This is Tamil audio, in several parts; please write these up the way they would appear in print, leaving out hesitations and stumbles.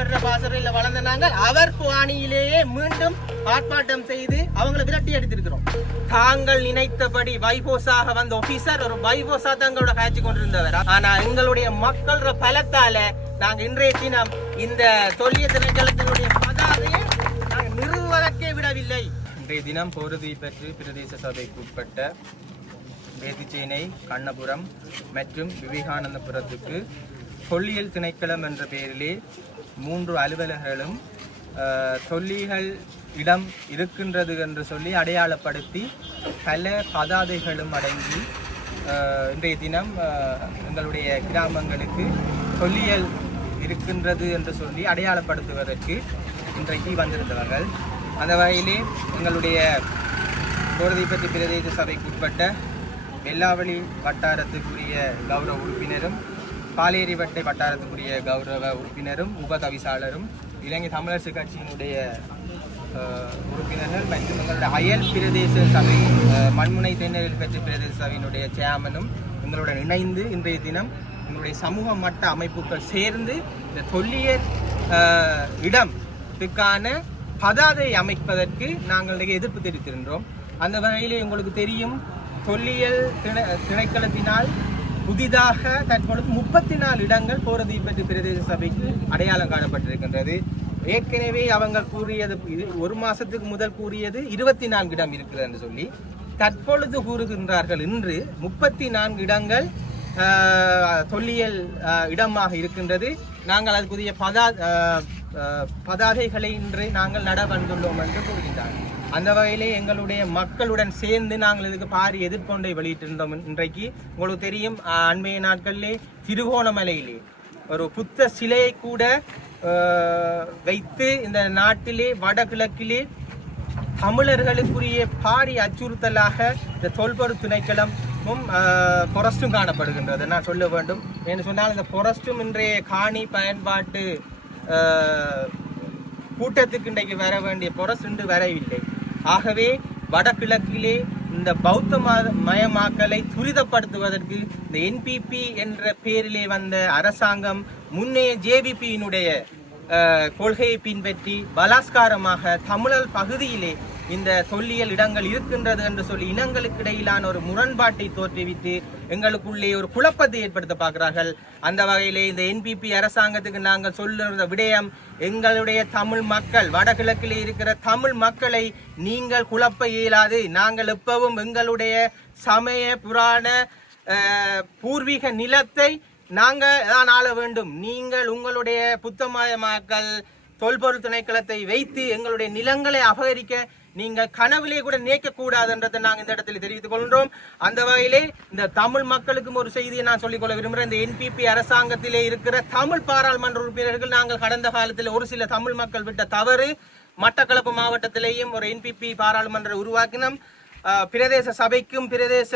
வர்ற பாசறையில் வளர்ந்த நாங்கள் அவர் பாணியிலேயே மீண்டும் ஆர்ப்பாட்டம் செய்து அவங்களை விரட்டி எடுத்திருக்கிறோம். தாங்கள் நினைத்தபடி வைபோஸாக வந்த ஆபீசர் ஒரு வைபோஸா தங்களோட காய்ச்சி கொண்டிருந்தவர். ஆனா எங்களுடைய மக்கள் பலத்தால நாங்க இன்றைய தினம் இந்த தொல்லிய திணைக்களத்தினுடைய பதாதையை நாங்கள் நிறுவுவதற்கே விடவில்லை. இன்றைய தினம் போரதி பெற்று பிரதேச சபைக்கு உட்பட்ட வேதிச்சேனை, கண்ணபுரம் மற்றும் விவேகானந்தபுரத்துக்கு தொல்லியல் திணைக்களம் என்ற பெயரிலே 3 அலுவலர்களும் தொல்லிகள் இடம் இருக்கின்றது என்று சொல்லி அடையாளப்படுத்தி பல பதாதைகளும் அடங்கி இன்றைய தினம் எங்களுடைய கிராமங்களுக்கு தொல்லியல் இருக்கின்றது என்று சொல்லி அடையாளப்படுத்துவதற்கு இன்றைக்கு வந்திருந்தவர்கள். அந்த வகையிலே எங்களுடைய போரதிப்பட்டி பிரதேச சபைக்கு உட்பட்ட வெள்ளாவளி வட்டாரத்துக்குரிய கௌரவ உறுப்பினரும், பாலேரி வட்டை வட்டாரத்துக்குரிய கௌரவ உறுப்பினரும், உபதவிசாளரும், இலங்கை தமிழரசு கட்சியினுடைய உறுப்பினர்கள் மற்றும் எங்களுடைய அயல் பிரதேச சபை மண்முனை தென்னவில் பெற்ற பிரதேச சபையினுடைய சேர்மனும் எங்களுடன் இணைந்து இன்றைய தினம் எங்களுடைய சமூக மட்ட அமைப்புகள் சேர்ந்து இந்த தொல்லியல் இடத்துக்கான பதாதை அமைப்பதற்கு நாங்கள் எதிர்ப்பு தெரிவித்திருந்தோம். அந்த வகையிலே உங்களுக்கு தெரியும், தொல்லியல் திணைக்களத்தினால் புதிதாக தற்பொழுது 34 இடங்கள் போரதிப்பட்டி பிரதேச சபைக்கு அடையாளம் காணப்பட்டிருக்கின்றது. ஏற்கனவே அவங்க கூறியது, ஒரு மாசத்துக்கு முதல் கூறியது 24 இடம் இருக்கிறது என்று சொல்லி தற்பொழுது கூறுகின்றார்கள் இன்று 34 இடங்கள் தொல்லியல் இடமாக இருக்கின்றது. நாங்கள் அதுக்குரிய பதாதைகளை இன்று நாங்கள் நட வந்துள்ளோம் என்று கூறுகின்றார்கள். அந்த வகையிலே எங்களுடைய மக்களுடன் சேர்ந்து நாங்கள் இதுக்கு பாரி எதிர்ப்பொன்றை வெளியிட்டிருந்தோம். இன்றைக்கு உங்களுக்கு தெரியும், அண்மைய நாட்களிலே திருகோணமலையிலே ஒரு புத்த சிலையை கூட வைத்து இந்த நாட்டிலே வடகிழக்கிலே தமிழர்களுக்குரிய பாரி அச்சுறுத்தலாக இந்த தொல்பொருள் திணைக்களமும் பொரஸ்டும் காணப்படுகின்றது நான் சொல்ல வேண்டும். என்று சொன்னால் இந்த பொரஸ்டும் இன்றைய காணி பயன்பாட்டு கூட்டத்துக்கு இன்றைக்கு வர வேண்டிய பொரஸ்ட் இன்று வரவில்லை. ஆகவே வடகிழக்கிலே இந்த பௌத்த மயமாக்கலை துரிதப்படுத்துவதற்கு இந்த NPP என்ற பெயரிலே வந்த அரசாங்கம் முன்னைய JVP-யினுடைய கொள்கையை பின்பற்றி பலாத்காரமாக தமிழர் பகுதியிலே இந்த தொல்லியல் இடங்கள் இருக்கின்றது என்று சொல்லி இனங்களுக்கு இடையிலான ஒரு முரண்பாட்டை தோற்றுவித்து எங்களுக்குள்ளே ஒரு குழப்பத்தை ஏற்படுத்த பார்க்கிறார்கள். அந்த வகையிலே இந்த NPP அரசாங்கத்துக்கு நாங்கள் சொல்லுகிற விடயம், எங்களுடைய தமிழ் மக்கள், வடகிழக்கிலே இருக்கிற தமிழ் மக்களை நீங்கள் குழப்ப இயலாது. நாங்கள் எப்பவும் எங்களுடைய சமய புராண பூர்வீக நிலத்தை நாங்கள் தான் ஆள வேண்டும். நீங்கள் உங்களுடைய புத்தமயமாக்கல் தொல்பொருள் திணைக்களத்தை வைத்து எங்களுடைய நிலங்களை அபகரிக்க நீங்கள் கனவிலே கூட நினைக்கக்கூடாது என்றதை நாங்கள் இந்த இடத்தில் தெரிவித்துக் கொள்கின்றோம். அந்த வகையிலே இந்த தமிழ் மக்களுக்கும் ஒரு செய்தியை நான் சொல்லிக்கொள்ள விரும்புகிறேன். இந்த NPP அரசாங்கத்திலே இருக்கிற தமிழ் பாராளுமன்ற உறுப்பினர்கள், நாங்கள் கடந்த காலத்தில் ஒரு சில தமிழ் மக்கள் விட்ட தவறு, மட்டக்களப்பு மாவட்டத்திலேயும் ஒரு NPP பாராளுமன்ற உருவாக்கினோம். பிரதேச சபைக்கும் பிரதேச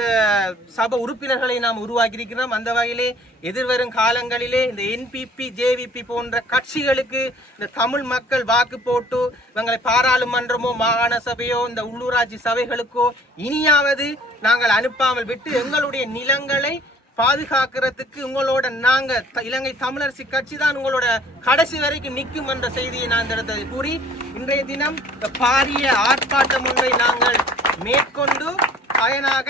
சபை உறுப்பினர்களை நாம் உருவாக்கியிருக்கிறோம். அந்த வகையிலே எதிர்வரும் காலங்களிலே இந்த NPP JVP போன்ற கட்சிகளுக்கு இந்த தமிழ் மக்கள் வாக்கு போட்டு இவங்களை பாராளுமன்றமோ மாகாண சபையோ இந்த உள்ளூராட்சி சபைகளுக்கோ இனியாவது நாங்கள் அனுப்பாமல் விட்டு எங்களுடைய நிலங்களை பாதுகாக்கிறதுக்கு உங்களோட நாங்க இலங்கை தமிழரசு கட்சி தான் உங்களோட கடைசி வரைக்கும் நிற்கும் என்ற செய்தியை நான் இந்த இடத்தை கூறி இன்றைய தினம் பாரிய ஆர்ப்பாட்டம் ஒன்றை நாங்கள் மேற்கொண்டு பயனாக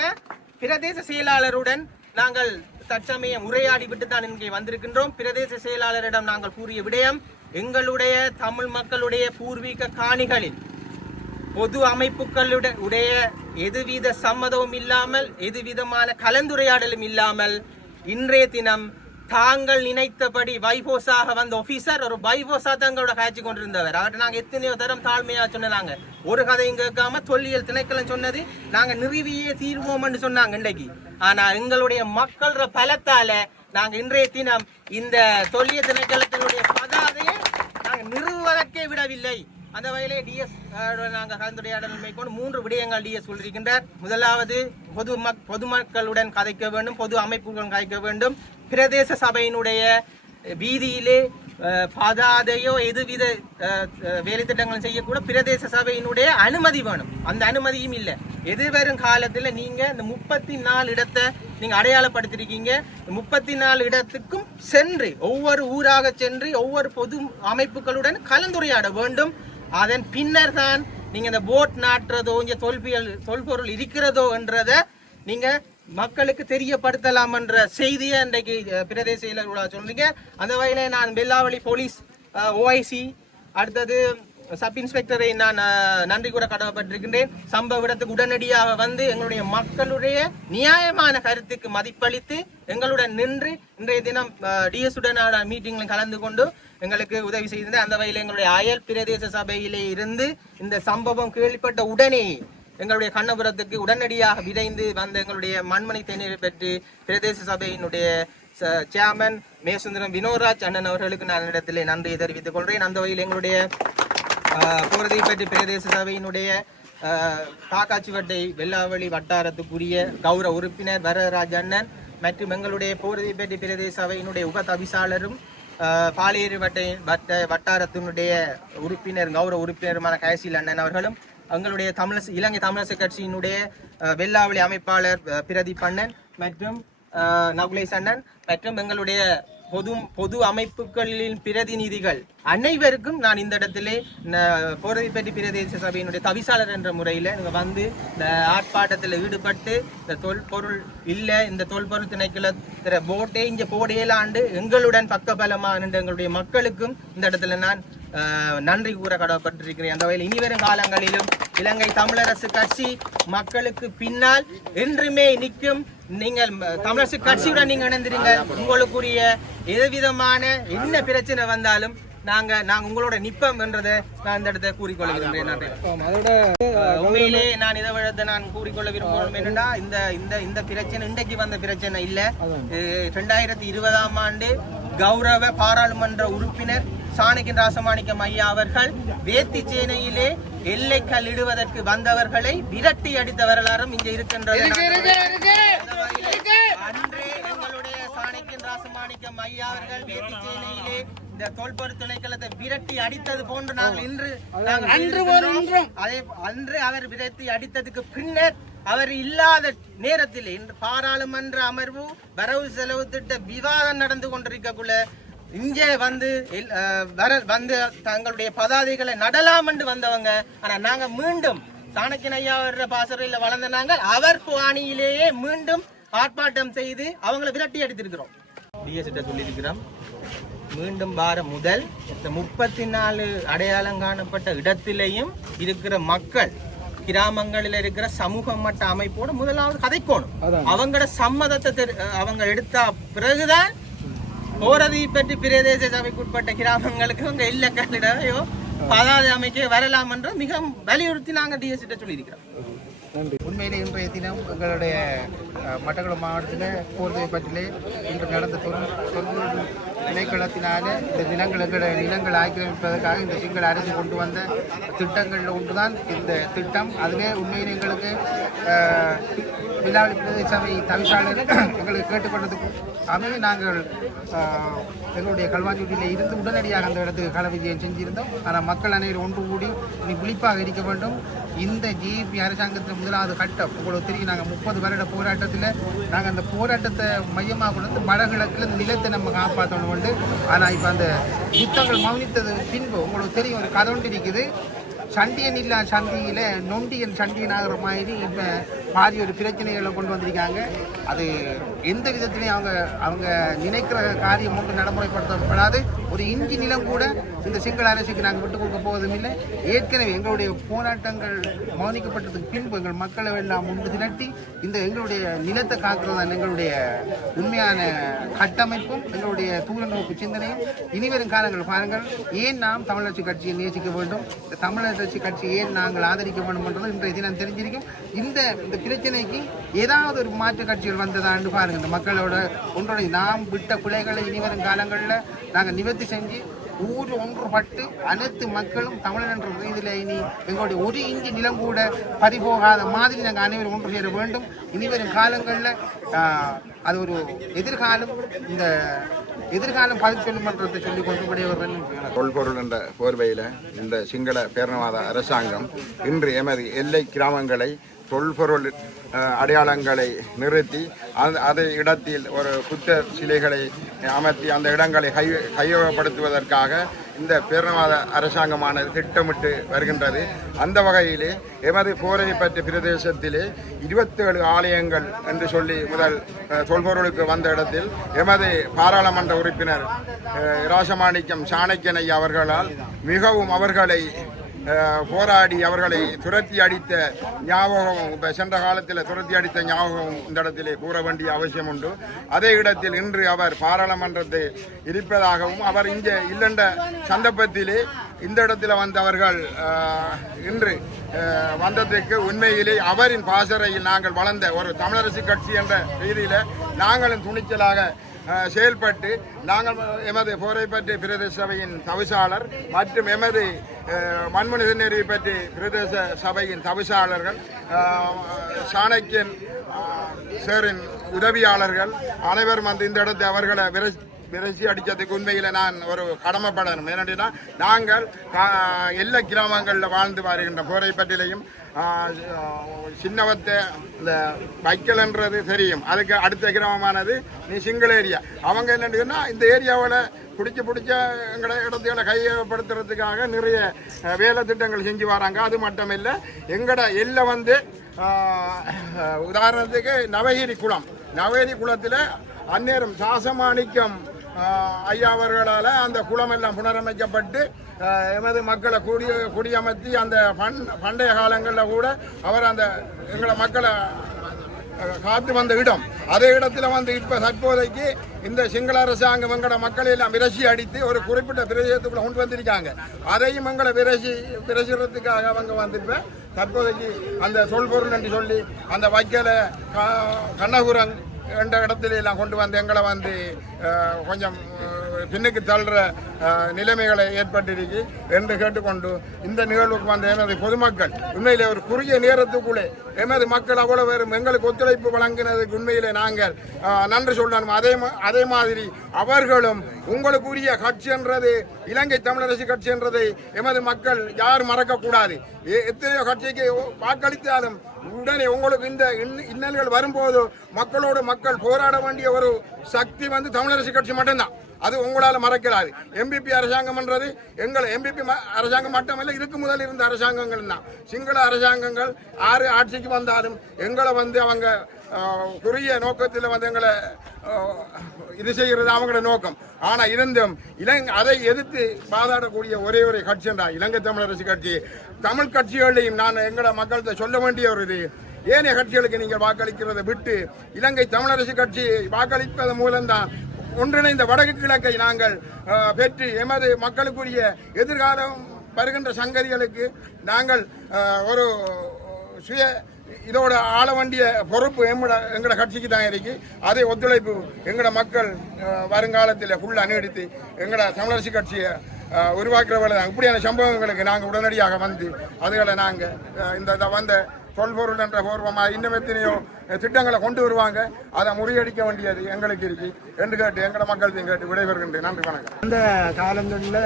பிரதேச செயலாளருடன் நாங்கள் தற்சமயம் உரையாடி விட்டு தான் இங்கே வந்திருக்கின்றோம். பிரதேச செயலாளரிடம் நாங்கள் கூறிய விடயம், எங்களுடைய தமிழ் மக்களுடைய பூர்வீக காணிகளில் பொது அமைப்புகளுடைய எதுவித சம்மதமும் இல்லாமல், எதுவிதமான கலந்துரையாடலும் இல்லாமல் இன்றைய தினம் தாங்கள் நினைத்தபடி வைபோஸாக வந்த ஆபீசர் ஒரு வைபோஸா தங்களோட காய்ச்சி கொண்டிருந்தவர். அவர்கிட்ட நாங்கள் எத்தனையோ தரம் தாழ்மையா சொன்னாங்க. ஒரு கதையும் கேட்காம தொல்லியல் திணைக்களம் சொன்னது நாங்க நிறுவியே தீர்வோம்னு சொன்னாங்க இன்றைக்கு. ஆனா எங்களுடைய மக்கள் பலத்தால நாங்க இன்றைய தினம் இந்த தொல்லியல் திணைக்களத்தினுடைய பதாதையை நாங்க நிறுவுவதற்கே விடவில்லை. அந்த வகையிலே DS நாங்கள் கலந்துரையாடல் மேற்கொண்டு 3 விடயங்கள் DS சொல்லியிருக்கின்றார். முதலாவது பொதுமக்களுடன் கதைக்க வேண்டும், பொது அமைப்புகளுடன் கதைக்க வேண்டும். பிரதேச சபையினுடைய வீதியிலே பதாதையோ எதுவித வேலை திட்டங்களும் செய்யக்கூட பிரதேச சபையினுடைய அனுமதி வேணும். அந்த அனுமதியும் இல்லை. எதிர்வரும் காலத்தில் நீங்க இந்த 34 இடத்தை நீங்க அடையாளப்படுத்திருக்கீங்க. 34 இடத்துக்கும் சென்று ஒவ்வொரு ஊராக சென்று ஒவ்வொரு பொது அமைப்புகளுடன் கலந்துரையாட வேண்டும். அதன் பின்னர் தான் நீங்க இந்த போட் நாட்டுறதோ இங்க தொல்பொருள் இருக்கிறதோ என்றதை நீங்க மக்களுக்கு தெரியப்படுத்தலாம் என்ற செய்தியை இன்றைக்கு பிரதேச செயலர்களாக சொல்றீங்க. அந்த வகையில நான் வெள்ளாவளி போலீஸ் ஓஐசி அடுத்தது சப் இன்ஸ்பெக்டரை நான் நன்றி கூட கடமைப்பட்டிருக்கின்றேன். சம்பவ இடத்துக்கு உடனடியாக வந்து எங்களுடைய மக்களுடைய நியாயமான கருத்துக்கு மதிப்பளித்து எங்களுடன் நின்று இன்றைய தினம் டிஎஸ் உடனான மீட்டிங்கில் கலந்து கொண்டு எங்களுக்கு உதவி செய்திருந்தேன். அந்த வகையில் எங்களுடைய அயல் பிரதேச சபையிலே இருந்து இந்த சம்பவம் கேள்விப்பட்ட உடனே எங்களுடைய கண்ணபுரத்துக்கு உடனடியாக விரைந்து வந்த எங்களுடைய மண்மணி தேநீரை பெற்று பிரதேச சபையினுடைய சேர்மன் மேசுந்தரம் வினோராஜ் அண்ணன் அவர்களுக்கு நான் இடத்திலே நன்றியை தெரிவித்துக் கொள்கிறேன். அந்த வகையில் எங்களுடைய போரதிப்பட்டி பிரதேச சபையினுடைய காக்காச்சிவட்டை வெள்ளாவளி வட்டாரத்துக்குரிய கௌரவ உறுப்பினர் வரராஜ் அண்ணன் மற்றும் எங்களுடைய போரதிப்பட்டி பிரதேச சபையினுடைய உப தவிசாளரும் பாலியேறு வட்டாரத்தினுடைய உறுப்பினர் கௌரவ உறுப்பினருமான கயசில் அண்ணன் அவர்களும் எங்களுடைய இலங்கை தமிழரசு கட்சியினுடைய வெள்ளாவளி அமைப்பாளர் பிரதீப் அண்ணன் மற்றும் நகுலேஷ் அண்ணன் மற்றும் எங்களுடைய பொது அமைப்புகளின் பிரதிநிதிகள் அனைவருக்கும் நான் இந்த இடத்திலே போரதிப்பட்டி பிரதேச சபையினுடைய தவிசாளர் என்ற முறையில் நீங்கள் வந்து இந்த ஆர்ப்பாட்டத்தில் ஈடுபட்டு இந்த தொல்பொருள் இல்லை இந்த தொல்பொருள் திணைக்கள போட்டே இங்கே போடையிலாண்டு எங்களுடன் பக்கபலமான எங்களுடைய மக்களுக்கும் இந்த இடத்துல நான் நன்றி கூற கடமைப்பட்டிருக்கிறேன். அந்த வகையில் இனிவரும் காலங்களிலும் இலங்கை தமிழரசு கட்சி மக்களுக்கு பின்னால் என்றுமே நிற்கும். நீங்கள் தமிழரசு கட்சியுடன் நீங்க இணைந்திருங்க. உங்களுக்குரிய எதுவிதமான என்ன பிரச்சனை வந்தாலும் நாங்க உங்களோட நிப்பம் என்றதை நான் இந்த இடத்தை கூறிக்கொள்கிறேன். நன்றி. உண்மையிலே நான் இதை விழத்தை நான் கூறிக்கொள்ள விரும்புகிறோம் என்னன்னா இந்த பிரச்சனை இன்றைக்கு வந்த பிரச்சனை இல்ல. 2020ஆம் ஆண்டு கௌரவ பாராளுமன்ற உறுப்பினர் சாணக்கியன் ராசமாணிக்கம் ஐயா அவர்கள் வேத்தி சேனையிலே எல்லைக்கல் இடுவதற்கு வந்தவர்களை விரட்டி அடித்த வரலாறும் இங்கே இருக்கின்றது. அன்றே எங்களுடைய சாணக்கியன் ராசமாணிக்கம் ஐயா அவர்கள் வேத்தி சேனையிலே இந்த தொல்பொருள் திணைக்களத்தை விரட்டி அடித்தது போன்று நாங்கள் அன்று அவர் விரட்டி அடித்ததுக்கு பின்னர் அவர் இல்லாத நேரத்தில் பாராளுமன்ற அமர்வு வரவு செலவு திட்ட விவாதம் நடந்து கொண்டிருக்கக்குள்ள இங்கே வந்து தங்களுடைய பதாதைகளை நடலாம் என்று வந்தவங்க. ஆனா நாங்க மீண்டும் சாணக்கியன் ஐயா பாசறையில் வளர்ந்த நாங்கள் அவர் பாணியிலேயே மீண்டும் ஆர்ப்பாட்டம் செய்து அவங்களை விரட்டி அடித்திருக்கிறோம். டிஎஸ் சொல்லியிருக்கிறோம். மீண்டும் வாரம் முதல் இந்த 34 அடையாளம் காணப்பட்ட இடத்திலேயும் இருக்கிற மக்கள் கிராமங்களில் இருக்கிற சமூக மட்ட அமைப்போடு முதலாவது கதைக்கோணும். அவங்களோட சம்மதத்தை அவங்க எடுத்த பிறகுதான் போரதிப்பட்டி பிரதேச சபைக்குட்பட்ட கிராமங்களுக்கு அவங்க இல்லக்கல்லிடையோ பதாதை அமைக்க வரலாம் என்று மிக வலியுறுத்தி நாங்கள் டிஎஸ் சொல்லியிருக்கிறோம். உண்மையிலே இன்றைய தினம் எங்களுடைய மட்டக்களப்பு மாவட்டத்தில் போரதிப்பட்டிலே இன்று நடந்த தொல்பொருள் திணைக்களத்தினால இந்த நிலங்கள் ஆக்கிரமிப்பதற்காக இந்த சிங்கள அரசு கொண்டு வந்த திட்டங்களில் ஒன்றுதான் இந்த திட்டம். அதிலே உண்மையில் எங்களுக்கு வெள்ளாவளி பிரதேச சபை தவிசாளர் எங்களுக்கு கேட்டுக்கொண்டதுக்கு அமைய நாங்கள் எங்களுடைய கல்வாஞ்சூட்டியில் இருந்து உடனடியாக அந்த இடத்துக்கு கள விஜயம் செஞ்சிருந்தோம். ஆனால் மக்கள் அனைவரும் ஒன்று கூடி இனி விழிப்பாக இருக்க வேண்டும். இந்த ஜிபி அரசாங்கத்தில் முதலாவது கட்டம் உங்களுக்கு தெரியும். நாங்கள் 30 வருட போராட்டத்தில் நாங்கள் அந்த போராட்டத்தை மையமாக கொண்டு வடகிழக்கில் இந்த நிலத்தை நம்ம காப்பாற்றணும் உண்டு. ஆனால் இப்போ அந்த யுத்தங்கள் மௌனித்தது பின்பு உங்களுக்கு தெரியும் ஒரு கதை ஒன்று இருக்குது. சண்டியன் இல்லா சந்தியில் நொண்டியன் சண்டியன் ஆகிற மாதிரி இப்போ பாதி ஒரு பிரச்சனைகளை கொண்டு வந்திருக்காங்க. அது எந்த விதத்திலையும் அவங்க நினைக்கிற காரியம் ஒன்று நடைமுறைப்படுத்தப்படாது. ஒரு இஞ்சி நிலம் கூட இந்த சிங்கள அரசுக்கு நாங்கள் விட்டு கொடுக்க போவதும் இல்லை. ஏற்கனவே எங்களுடைய போராட்டங்கள் மௌனிக்கப்பட்டதுக்கு பின்பு எங்கள் மக்களை எல்லாம் முன்பு திரட்டி இந்த எங்களுடைய நிலத்தை காக்கிறதான் எங்களுடைய உண்மையான கட்டமைப்பும் எங்களுடைய தூர நோக்கு சிந்தனையும். இனிவரும் காலங்கள் பாருங்கள், ஏன் நாம் தமிழரசு கட்சியை நேசிக்க வேண்டும், இந்த தமிழரசு கட்சி ஏன் நாங்கள் ஆதரிக்க வேண்டும் என்றது இன்றைய தினம் தெரிஞ்சிருக்கும். இந்த பிரச்சனைக்கு ஏதாவது ஒரு மாற்று கட்சிகள் வந்ததான்னு பாருங்கள். இந்த மக்களோட ஒன்றுடைய நாம் விட்ட பிள்ளைகளை இனிவரும் காலங்களில் நாங்கள் நிவர்த்தி செஞ்சு ஊர் ஒன்றுபட்டு அனைத்து மக்களும் தமிழன் என்ற ரீதியில் இனி எங்களுடைய ஒரு இஞ்சி நிலம் கூட பறிபோகாத மாதிரி நாங்கள் அனைவரும் ஒன்று சேர வேண்டும். இனிவரும் காலங்களில் அது ஒரு எதிர்காலம் பதில் சொல்லும் என்றதை சொல்லிக் கொண்டுபடியவர்கள். தொல்பொருள் என்ற போர்வையில் இந்த சிங்கள பேரணவாத அரசாங்கம் இன்று எமது எல்லை கிராமங்களை தொல்பொருள் அடையாளங்களை நிறுத்தி அதை இடத்தில் ஒரு புத்தர் சிலைகளை அமர்த்தி அந்த இடங்களை கையகப்படுத்துவதற்காக இந்த பேரினவாத அரசாங்கமானது திட்டமிட்டு வருகின்றது. அந்த வகையிலே எமது போரைப்பற்று பிரதேசத்திலே 27 ஆலயங்கள் என்று சொல்லி முதல் தொல்பொருளுக்கு வந்த இடத்தில் எமது பாராளுமன்ற உறுப்பினர் ராசமாணிக்கம் சாணக்கியன் ஐயா அவர்களால் மிகவும் அவர்களை போராடி அவர்களை துரத்தி அடித்த ஞாபகம் சென்ற காலத்தில் துரத்தி அடித்த ஞாபகம் இந்த இடத்திலே கூற வேண்டிய அவசியம் உண்டு. அதே இடத்தில் இன்று அவர் பாராளுமன்றத்தை இருப்பதாகவும் அவர் இங்கே இல்லென்ற சந்தர்ப்பத்திலே இந்த இடத்துல வந்து அவர்கள் இன்று வந்ததற்கு உண்மையிலே அவரின் பாசறையில் நாங்கள் வளர்ந்த ஒரு தமிழரசு கட்சி என்ற ரீதியில் நாங்களும் துணிச்சலாக செயல்பட்டு நாங்கள் எமது போரைப்பற்றி பிரதேச சபையின் தவிசாளர் மற்றும் எமது மண்முனை நெறி பற்றி பிரதேச சபையின் தவிசாளர்கள் சாணக்கியன் சேரின் உதவியாளர்கள் அனைவரும் வந்து இந்த இடத்தை அவர்களை விரசி அடித்ததுக்கு உண்மையில் நான் ஒரு கடமைப்படணும். ஏனென்னா நாங்கள் எல்லா கிராமங்களில் வாழ்ந்து வருகின்ற போரைப்பட்டிலையும் சின்னவத்தை இந்த வைக்கல்ன்றது தெரியும். அதுக்கு அடுத்த கிராமமானது நீ சிங்கிள் ஏரியா. அவங்க என்னன்னா இந்த ஏரியாவில் பிடிச்ச எங்களை இடத்துல கையகப்படுத்துறதுக்காக நிறைய வேலை திட்டங்கள் செஞ்சு வராங்க. அது மட்டும் இல்லை, எங்கட எல்லை வந்து உதாரணத்துக்கு நவகிரி குளத்தில் அந்நேரம் சாசமாணிக்கம் ஐயா அவர்களால் அந்த குளம் எல்லாம் புனரமைக்கப்பட்டு எமது மக்களை குடியமர்த்தி அந்த பண்டைய காலங்களில் கூட அவர் அந்த எங்களை மக்களை காத்து வந்த இடம். அதே இடத்துல வந்து இப்போ தற்போதைக்கு இந்த சிங்கள அரசாங்கம் எங்களோட மக்களை எல்லாம் விரசி அடித்து ஒரு குறிப்பிட்ட பிரதேசத்துக்குள்ள கொண்டு வந்திருக்காங்க. அதையும் எங்களை விரசிறதுக்காக அவங்க வந்து இப்போ தற்போதைக்கு அந்த தொல்பொருள் என்று சொல்லி அந்த வைக்கலை கண்ணகுரங் என்ற இடத்துல எல்லாம் கொண்டு வந்து எங்களை வந்து கொஞ்சம் பின்னுக்கு தள்ளுற நிலைமைகளை ஏற்பட்டிருக்கு என்று கேட்டுக்கொண்டு இந்த நிகழ்வுக்கு வந்த எமது பொதுமக்கள் உண்மையிலே ஒரு குறுகிய நேரத்துக்குள்ளே எமது மக்கள் அவ்வளவு பேரும் எங்களுக்கு ஒத்துழைப்பு வழங்கினதுக்கு உண்மையிலே நாங்கள் நன்றி சொல்லணும். அதே மாதிரி அவர்களும் உங்களுக்குரிய கட்சி என்றது இலங்கை தமிழரசு கட்சி என்றதை எமது மக்கள் யாரும் மறக்கக்கூடாது. எத்தனையோ கட்சிக்கு வாக்களித்தாலும் உடனே உங்களுக்கு இந்த இன்னல்கள் வரும்போது மக்களோடு மக்கள் போராட வேண்டிய ஒரு சக்தி வந்து தமிழரசு கட்சி மட்டும்தான். அது உங்களால் மறக்கிறாது. எம்பிபி அரசாங்கம்ன்றது எங்களை எம்பிபி அரசாங்கம் மட்டுமல்ல, இதுக்கு முதல் இருந்த அரசாங்கங்கள் தான். சிங்கள அரசாங்கங்கள் ஆறு ஆட்சிக்கு வந்தாலும் எங்களை வந்து அவங்க குறுகிய நோக்கத்தில் வந்து எங்களை இது செய்கிறது அவங்களோட நோக்கம். ஆனால் இருந்தும் அதை எதிர்த்து பாதாடக்கூடிய ஒரே ஒரு கட்சி என்றால் இலங்கை தமிழரசு கட்சி. தமிழ் கட்சிகளையும் நான் எங்களை மக்கள்கிட்ட சொல்ல வேண்டிய ஒரு இது, ஏனைய கட்சிகளுக்கு நீங்கள் வாக்களிக்கிறதை விட்டு இலங்கை தமிழரசு கட்சி வாக்களிப்பதன் மூலம்தான் ஒன்றிணைந்த வடக்கு கிழக்கை நாங்கள் பெற்று எமது மக்களுக்குரிய எதிர்காலம் வருகின்ற சங்கதிகளுக்கு நாங்கள் ஒரு சுய இதோட ஆள வேண்டிய பொறுப்பு எங்களோட கட்சிக்கு தான் இருக்கு. அதே ஒத்துழைப்பு எங்களோட மக்கள் வருங்காலத்தில் ஃபுல்லாக நீடித்து எங்களோட தமிழரசு கட்சியை உருவாக்குறவர்கள் தான். இப்படியான சம்பவங்களுக்கு நாங்கள் உடனடியாக வந்து அதுகளை நாங்கள் இந்த வந்த தொல்பொருள் என்ற பூர்வமாக இன்னும் எத்தனையோ திட்டங்களை கொண்டு வருவாங்க. அதை முறியடிக்க வேண்டியது எங்களுக்கு இருக்கு என்று கேட்டு எங்களோட மக்கள்தையும் கேட்டு விடைபெறுகின்றேன். நன்றி, வணக்கம். அந்த காலங்களில்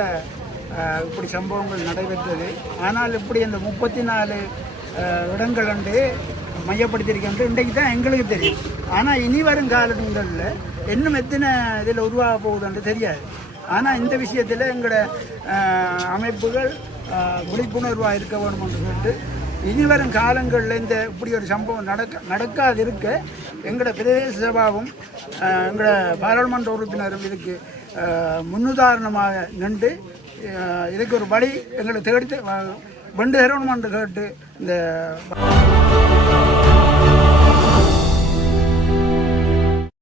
இப்படி சம்பவங்கள் நடைபெற்றது. ஆனால் இப்படி அந்த 34 இடங்கள் வந்து மையப்படுத்தியிருக்கின்ற இன்றைக்கு தான் எங்களுக்கு தெரியும். ஆனால் இனி வரும் காலங்களில் இன்னும் எத்தனை இதில் உருவாக போகுதுன்னு தெரியாது. ஆனால் இந்த விஷயத்தில் எங்களோட அமைப்புகள் விழிப்புணர்வாக இருக்க வேணும் என்று சொல்லிட்டு இனி வரும் காலங்களில் இந்த இப்படி ஒரு சம்பவம் நடக்காது இருக்க எங்களோட பிரதேச சபாவும் எங்களோட பாராளுமன்ற உறுப்பினரும் இதுக்கு முன்னுதாரணமாக நின்று இதுக்கு ஒரு வழி எங்களை தேடி வெண்டு தரணும் என்று கேட்டு இந்த